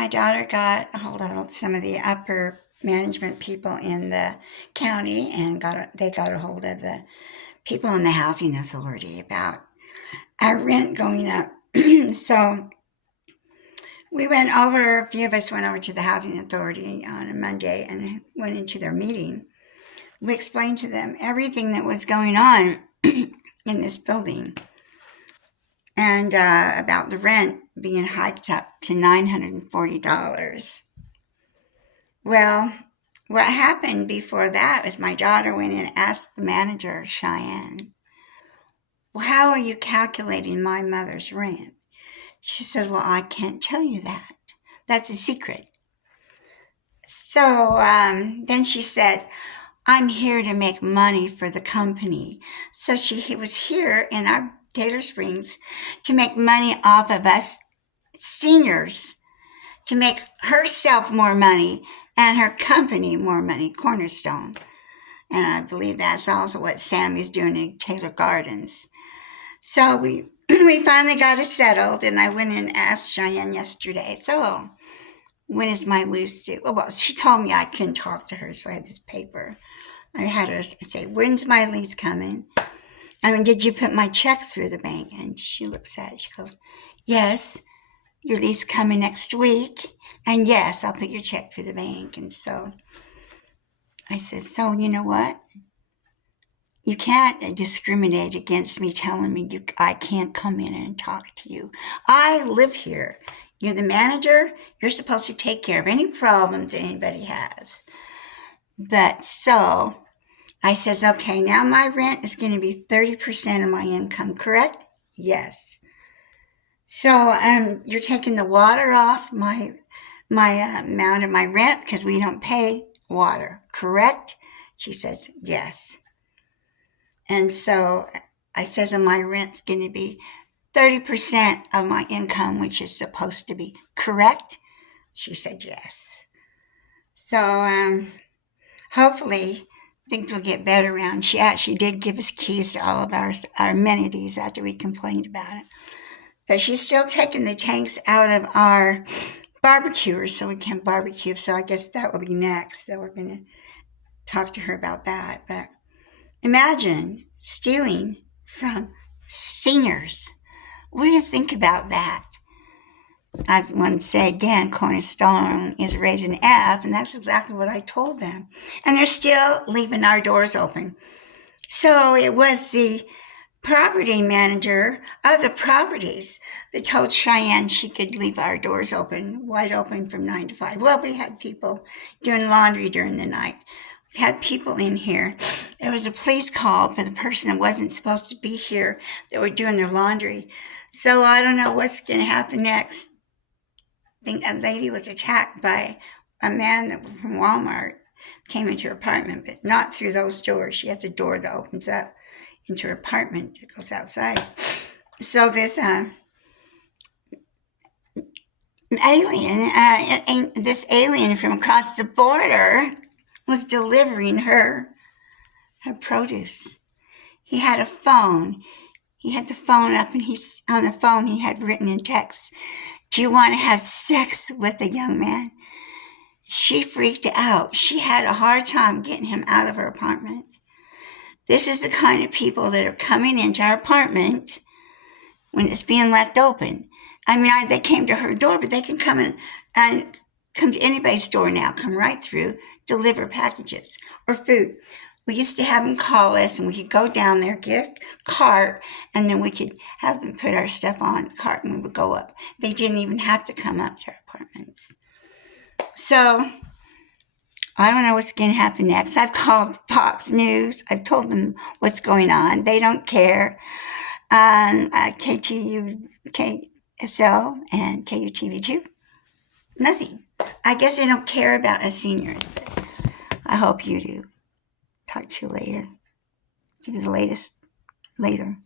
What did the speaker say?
my daughter got a hold of some of the upper management people in the county, and they got a hold of the people in the housing authority about our rent going up. So a few of us went over to the housing authority on a Monday and went into their meeting. We explained to them everything that was going on in this building, and about the rent being hiked up to $940. Well, what happened before that was my daughter went in and asked the manager, Cheyenne, well, how are you calculating my mother's rent? She said, well, I can't tell you that. That's a secret. So then she said, I'm here to make money for the company. So he was here in our Taylor Springs to make money off of us seniors, to make herself more money and her company more money, Cornerstone. And I believe that's also what Sammy's doing in Taylor Gardens. So we finally got it settled, and I went and asked Cheyenne yesterday, so when is my lease due? Oh, well, she told me I couldn't talk to her, so I had this paper. I had her say, when's my lease coming? I mean, did you put my check through the bank? And she looks at it, she goes, yes, your lease coming next week, and yes, I'll put your check through the bank. And so I said, so you know what? You can't discriminate against me telling me I can't come in and talk to you. I live here. You're the manager. You're supposed to take care of any problems anybody has. But so I says, okay, now my rent is going to be 30% of my income, correct? Yes. So you're taking the water off my amount of my rent because we don't pay water, correct? She says, yes. And so I says, and my rent's going to be 30% of my income, which is supposed to be correct? She said, yes. So hopefully things will get better around. She actually did give us keys to all of our amenities after we complained about it. But she's still taking the tanks out of our barbecuers so we can barbecue. So I guess that will be next. So we're going to talk to her about that. But imagine stealing from seniors. What do you think about that? I want to say again, Cornerstone is rated an F, and that's exactly what I told them. And they're still leaving our doors open. So it was the property manager of the properties that told Cheyenne she could leave our doors open, wide open from 9 to 5. Well, we had people doing laundry during the night. We had people in here. There was a police call for the person that wasn't supposed to be here that were doing their laundry. So I don't know what's going to happen next. I think a lady was attacked by a man that was from Walmart, came into her apartment, but not through those doors. She has a door that opens up into her apartment that goes outside. So this alien from across the border was delivering her produce. He had a phone. He had the phone up, and on the phone he had written in text, do you want to have sex with a young man? She freaked out. She had a hard time getting him out of her apartment. This is the kind of people that are coming into our apartment when it's being left open. I mean, they came to her door, but they can come in and come to anybody's door now, come right through, deliver packages or food. We used to have them call us, and we could go down there, get a cart, and then we could have them put our stuff on the cart, and we would go up. They didn't even have to come up to our apartments. So I don't know what's going to happen next. I've called Fox News. I've told them what's going on. They don't care. KTU, KSL, and KUTV2, nothing. I guess they don't care about us seniors. But I hope you do. Talk to you later. Give you the latest later.